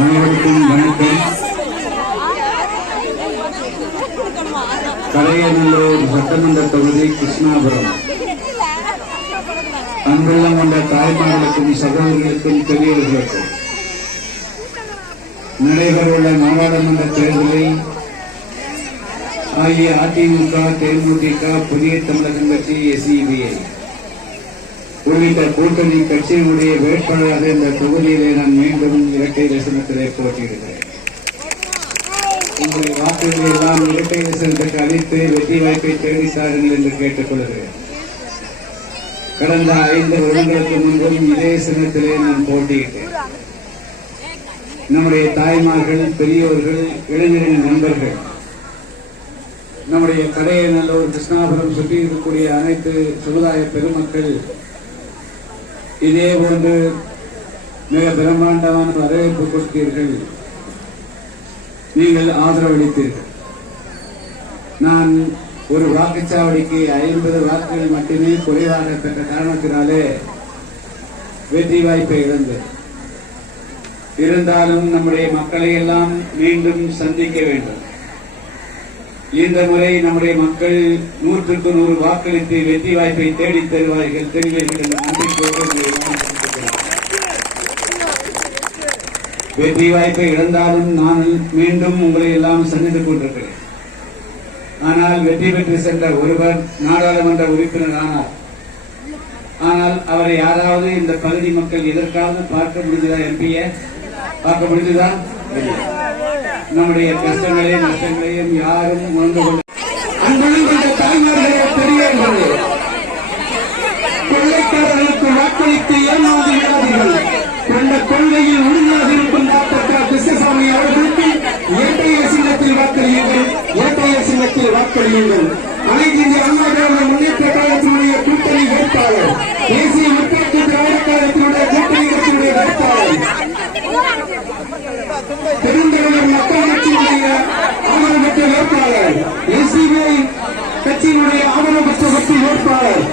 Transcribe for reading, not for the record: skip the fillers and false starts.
அனைவருக்கும் வணக்கம். கடையநல்லூர் சட்டமன்ற தொகுதி கிருஷ்ணாபுரம் அன்புள்ளம் கொண்ட தாய்மார்களுக்கும் சகோதரர்களுக்கும் பெரியவர்களுக்கும் நடைபெறவுள்ள நாடாளுமன்ற தேர்தலை அஇஅதிமுக, தேமுதிக, புதிய தமிழகம் கட்சி, எஸ்இபிஐ உள்ளிட்ட கூட்டணி கட்சியினுடைய வேட்பாளராக இந்த தொகுதியிலே நான் மீண்டும் இரட்டை தரிசனத்திலே போட்டியிடுகிறேன். உங்களுடைய வாக்குகளை எல்லாம் இரட்டை தரிசனத்துக்கு அளித்து வெற்றி வாய்ப்பை தேடித்தாருங்கள் என்று கேட்டுக் கொள்கிறேன். கடந்த 5 வருடங்களுக்கு முன்பும் இதே சின்னத்திலே நான் போட்டியிட்டேன். நம்முடைய தாய்மார்கள், பெரியோர்கள், இளைஞரின் நண்பர்கள், நம்முடைய கடையநல்லூர், கிருஷ்ணாபுரம் சுற்றி இருக்கக்கூடிய அனைத்து சமுதாய பெருமக்கள் இதே போன்று மிக பிரம்மாண்டமான வரவேற்பு கொடுத்தீர்கள். நீங்கள் ஆதரவளித்தீர்கள். நான் ஒரு வாக்குச்சாவடிக்கு 50 வாக்குகள் மட்டுமே குறைவாக பெற்ற காரணத்தினாலே வெற்றி வாய்ப்பை இழந்தேன். இருந்தாலும் நம்முடைய மக்களை எல்லாம் மீண்டும் சந்திக்க வேண்டும். இந்த முறை நம்முடைய மக்கள் 100க்கு 100 வாக்களித்து வெற்றி வாய்ப்பை தேடித் தருவார்கள், தெரிவீர்கள் என்ற நம்பிக்கையோடு வெற்றி வாய்ப்பை இழந்தாலும் நான் மீண்டும் உங்களை எல்லாம் சந்தித்துக் கொண்டிருக்கிறேன். ஆனால் வெற்றி பெற்று சென்ற ஒருவர் நாடாளுமன்ற உறுப்பினர் ஆனார். ஆனால் அவரை யாராவது இந்த பகுதி மக்கள் எதற்காவது பார்க்க முடிஞ்சதா? எம்பியை பார்க்க முடிஞ்சதா? நம்முடைய கஷ்டங்களையும் நஷ்டங்களையும் யாரும் உணர்ந்து கொள்ள தாய்மார்களே, பெரியவர்களே, கொள்ளைக்காரர்களுக்கு வாக்களித்து ஏமாந்து விடாதீர்கள். கொண்ட கொள்கையில் உறுதியாக இருக்கும் டாக்டர் கிருஷ்ணசாமி அவர்களுக்கு இரட்டைய சின்னத்தில் வாக்களியுங்கள், இரட்டைய சின்னத்தில் வாக்களியுங்கள். அனைத்து இந்திய அண்ணா திராவிட முன்னேற்ற கழகத்தினுடைய கூட்டணி வேட்பாளர், தேசிய முற்போக்கு திராவிட கழகத்தினுடைய கூட்டணி கட்சியினுடைய வேட்பாளர், பெருந்தலைவர் மக்கள் கட்சியினுடைய ஆதரவு பெற்ற வேட்பாளர், எஸ்இபிஐ கட்சியினுடைய ஆதரவு பெற்ற கட்சி வேட்பாளர்,